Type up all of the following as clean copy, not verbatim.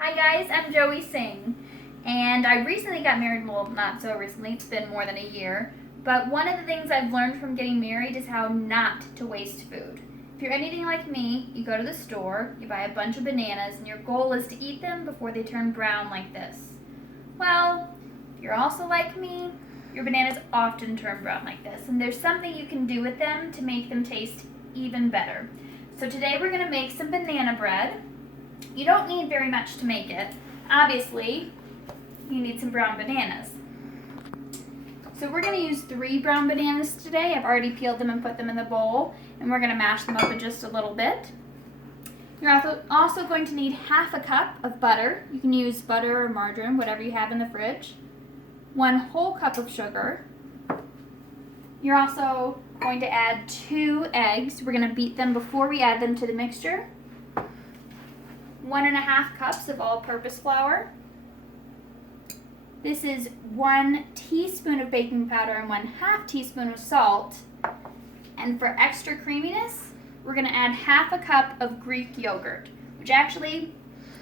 Hi guys, I'm Joey Singh, and I recently got married. Well, not so recently, it's been more than a year, but one of the things I've learned from getting married is how not to waste food. If you're anything like me, you go to the store, you buy a bunch of bananas, and your goal is to eat them before they turn brown like this. Well, if you're also like me, your bananas often turn brown like this, and there's something you can do with them to make them taste even better. So today we're going to make some banana bread. You don't need very much to make it. Obviously, you need some brown bananas. So we're going to use 3 brown bananas today. I've already peeled them and put them in the bowl, and we're going to mash them up in just a little bit. You're also going to need half a cup of butter. You can use butter or margarine, whatever you have in the fridge. 1 whole cup of sugar. You're also going to add 2 eggs. We're going to beat them before we add them to the mixture. 1½ cups of all-purpose flour. This is 1 teaspoon of baking powder and 1/2 teaspoon of salt. And for extra creaminess, we're going to add half a cup of Greek yogurt, which actually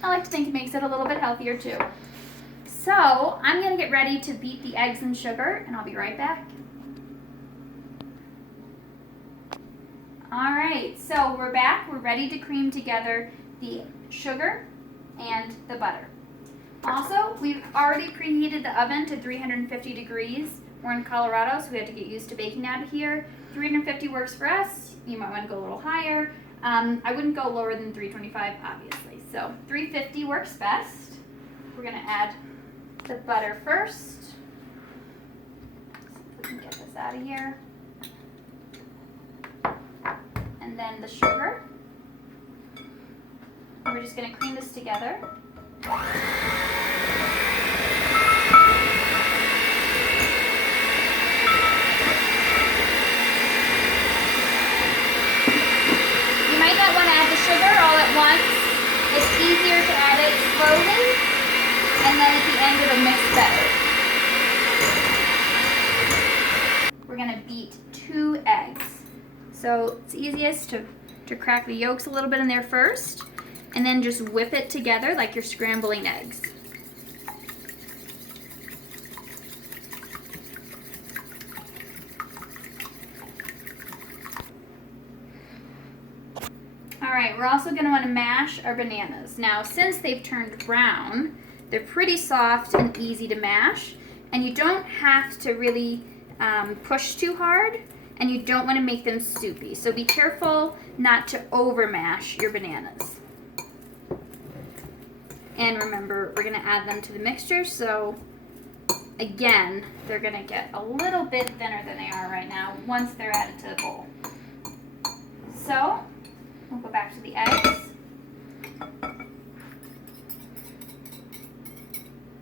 I like to think it makes it a little bit healthier too. So I'm going to get ready to beat the eggs and sugar, and I'll be right back. Alright, so we're back. We're ready to cream together the sugar and the butter. Also, we've already preheated the oven to 350 degrees. We're in Colorado, so we have to get used to baking out of here. 350 works for us. You might want to go a little higher. I wouldn't go lower than 325, obviously. So 350 works best. We're going to add the butter first. See if we can get this out of here. And then the sugar. We're just going to cream this together. You might not want to add the sugar all at once. It's easier to add it slowly, and then at the end it'll mix better. We're going to beat 2 eggs. So it's easiest to crack the yolks a little bit in there first, and then just whip it together like you're scrambling eggs. Alright, we're also going to want to mash our bananas. Now, since they've turned brown, they're pretty soft and easy to mash, and you don't have to really push too hard, and you don't want to make them soupy. So be careful not to over mash your bananas. And remember, we're going to add them to the mixture, so again, they're going to get a little bit thinner than they are right now once they're added to the bowl. So, we'll go back to the eggs.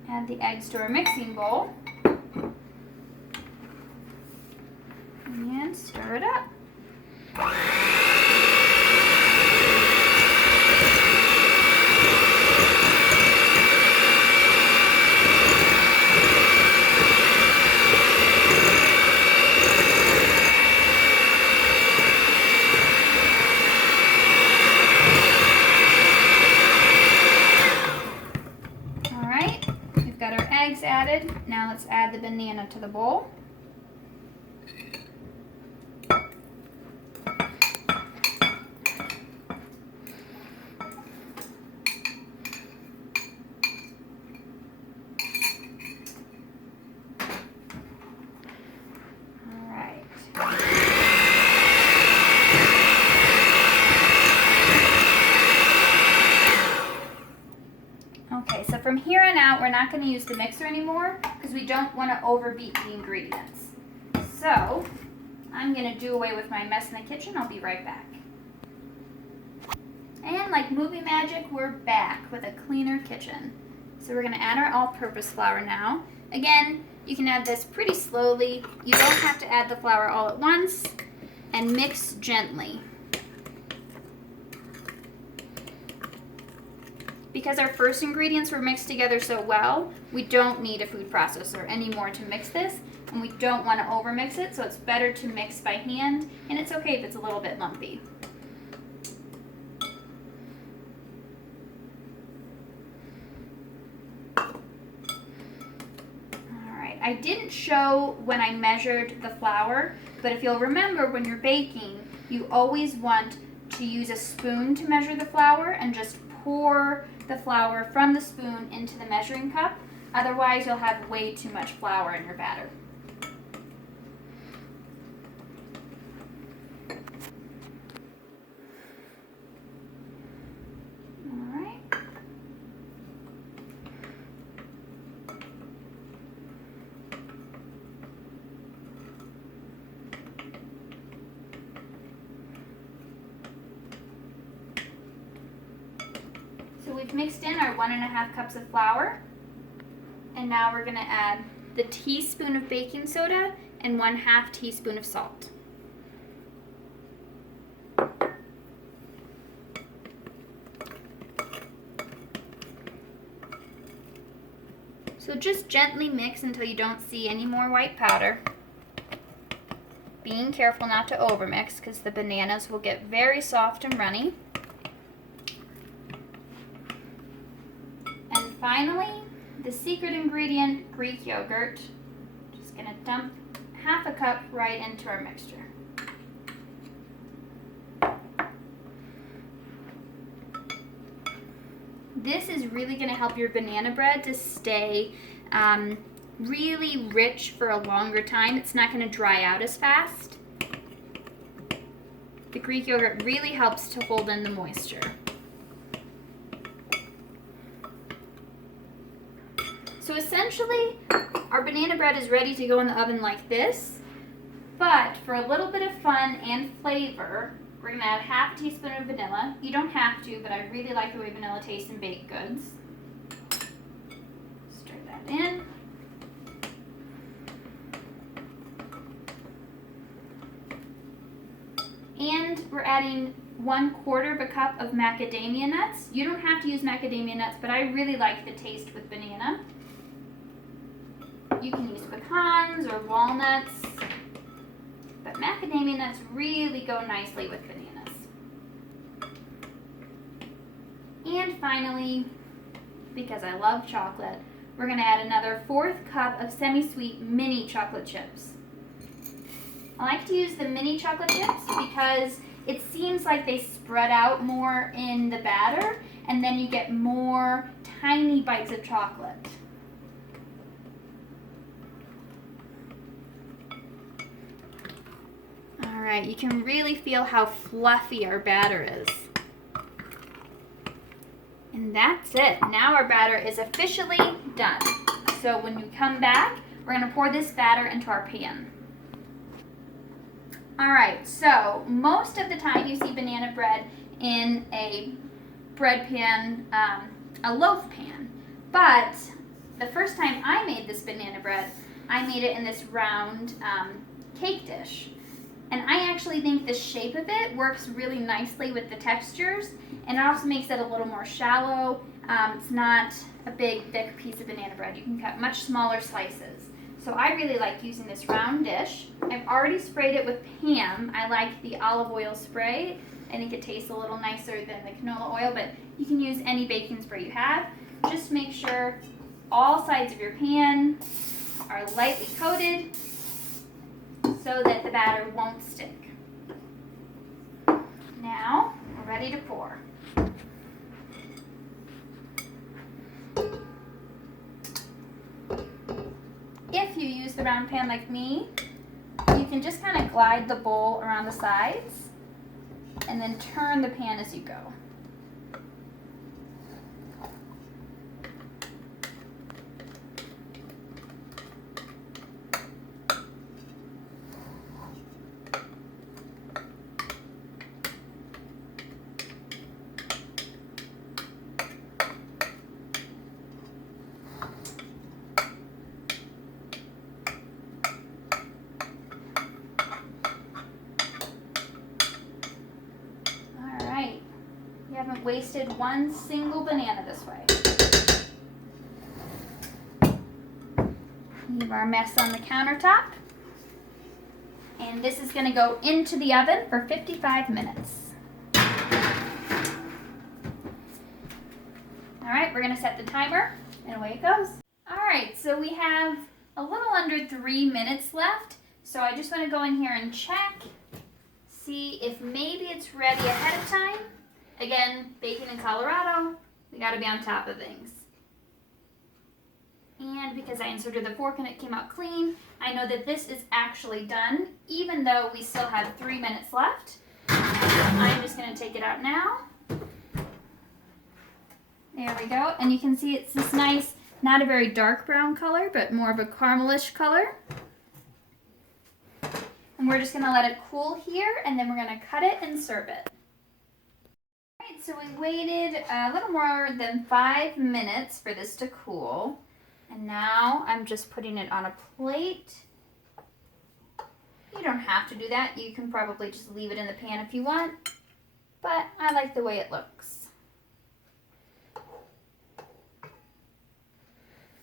Add the eggs to our mixing bowl. And stir it up. Alright, we've got our eggs added. Now let's add the banana to the bowl. Okay, so from here on out, we're not going to use the mixer anymore because we don't want to overbeat the ingredients. So, I'm going to do away with my mess in the kitchen. I'll be right back. And like movie magic, we're back with a cleaner kitchen. So we're going to add our all-purpose flour now. Again, you can add this pretty slowly. You don't have to add the flour all at once, and mix gently. Because our first ingredients were mixed together so well, we don't need a food processor anymore to mix this, and we don't want to overmix it, so it's better to mix by hand, and it's okay if it's a little bit lumpy. I didn't show when I measured the flour, but if you'll remember, when you're baking, you always want to use a spoon to measure the flour and just pour the flour from the spoon into the measuring cup. Otherwise, you'll have way too much flour in your batter. All right. So we've mixed in our 1.5 cups of flour, and now we're going to add the teaspoon of baking soda and 1/2 teaspoon of salt. So just gently mix until you don't see any more white powder. Being careful not to overmix because the bananas will get very soft and runny. And finally, the secret ingredient, Greek yogurt. Just gonna dump 1/2 cup right into our mixture. This is really gonna help your banana bread to stay really rich for a longer time. It's not gonna dry out as fast. The Greek yogurt really helps to hold in the moisture. So essentially, our banana bread is ready to go in the oven like this, but for a little bit of fun and flavor, we're gonna add 1/2 teaspoon of vanilla. You don't have to, but I really like the way vanilla tastes in baked goods. Stir that in. And we're adding 1/4 cup of macadamia nuts. You don't have to use macadamia nuts, but I really like the taste with banana. You can use pecans or walnuts, but macadamia nuts really go nicely with bananas. And finally, because I love chocolate, we're going to add another 1/4 cup of semi-sweet mini chocolate chips. I like to use the mini chocolate chips because it seems like they spread out more in the batter, and then you get more tiny bites of chocolate. All right, you can really feel how fluffy our batter is. And that's it. Now our batter is officially done. So when you come back, we're going to pour this batter into our pan. All right, so most of the time you see banana bread in a bread pan, a loaf pan. But the first time I made this banana bread, I made it in this round cake dish. And I actually think the shape of it works really nicely with the textures, and it also makes it a little more shallow. It's not a big, thick piece of banana bread. You can cut much smaller slices. So I really like using this round dish. I've already sprayed it with Pam. I like the olive oil spray. I think it tastes a little nicer than the canola oil, but you can use any baking spray you have. Just make sure all sides of your pan are lightly coated so that the batter won't stick. Now, we're ready to pour. If you use the round pan like me, you can just kind of glide the bowl around the sides and then turn the pan as you go. You haven't wasted one single banana this way. Leave our mess on the countertop. And this is going to go into the oven for 55 minutes. Alright, we're going to set the timer, and away it goes. Alright, so we have a little under 3 minutes left. So I just want to go in here and check, see if maybe it's ready ahead of time. Again, baking in Colorado, we got to be on top of things. And because I inserted the fork and it came out clean, I know that this is actually done, even though we still have 3 minutes left. I'm just going to take it out now. There we go. And you can see it's this nice, not a very dark brown color, but more of a caramelish color. And we're just going to let it cool here, and then we're going to cut it and serve it. All right, so we waited a little more than 5 minutes for this to cool. And now I'm just putting it on a plate. You don't have to do that. You can probably just leave it in the pan if you want, but I like the way it looks.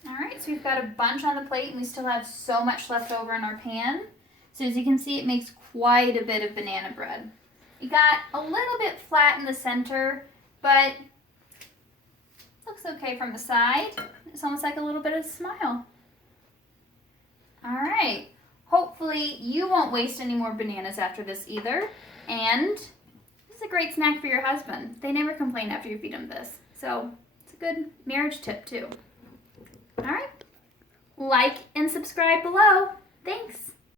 All right, so we've got a bunch on the plate and we still have so much left over in our pan. So as you can see, it makes quite a bit of banana bread. You got a little bit flat in the center, but looks okay from the side. It's almost like a little bit of a smile. All right. Hopefully you won't waste any more bananas after this either. And this is a great snack for your husband. They never complain after you feed them this. So it's a good marriage tip too. All right. Like and subscribe below. Thanks.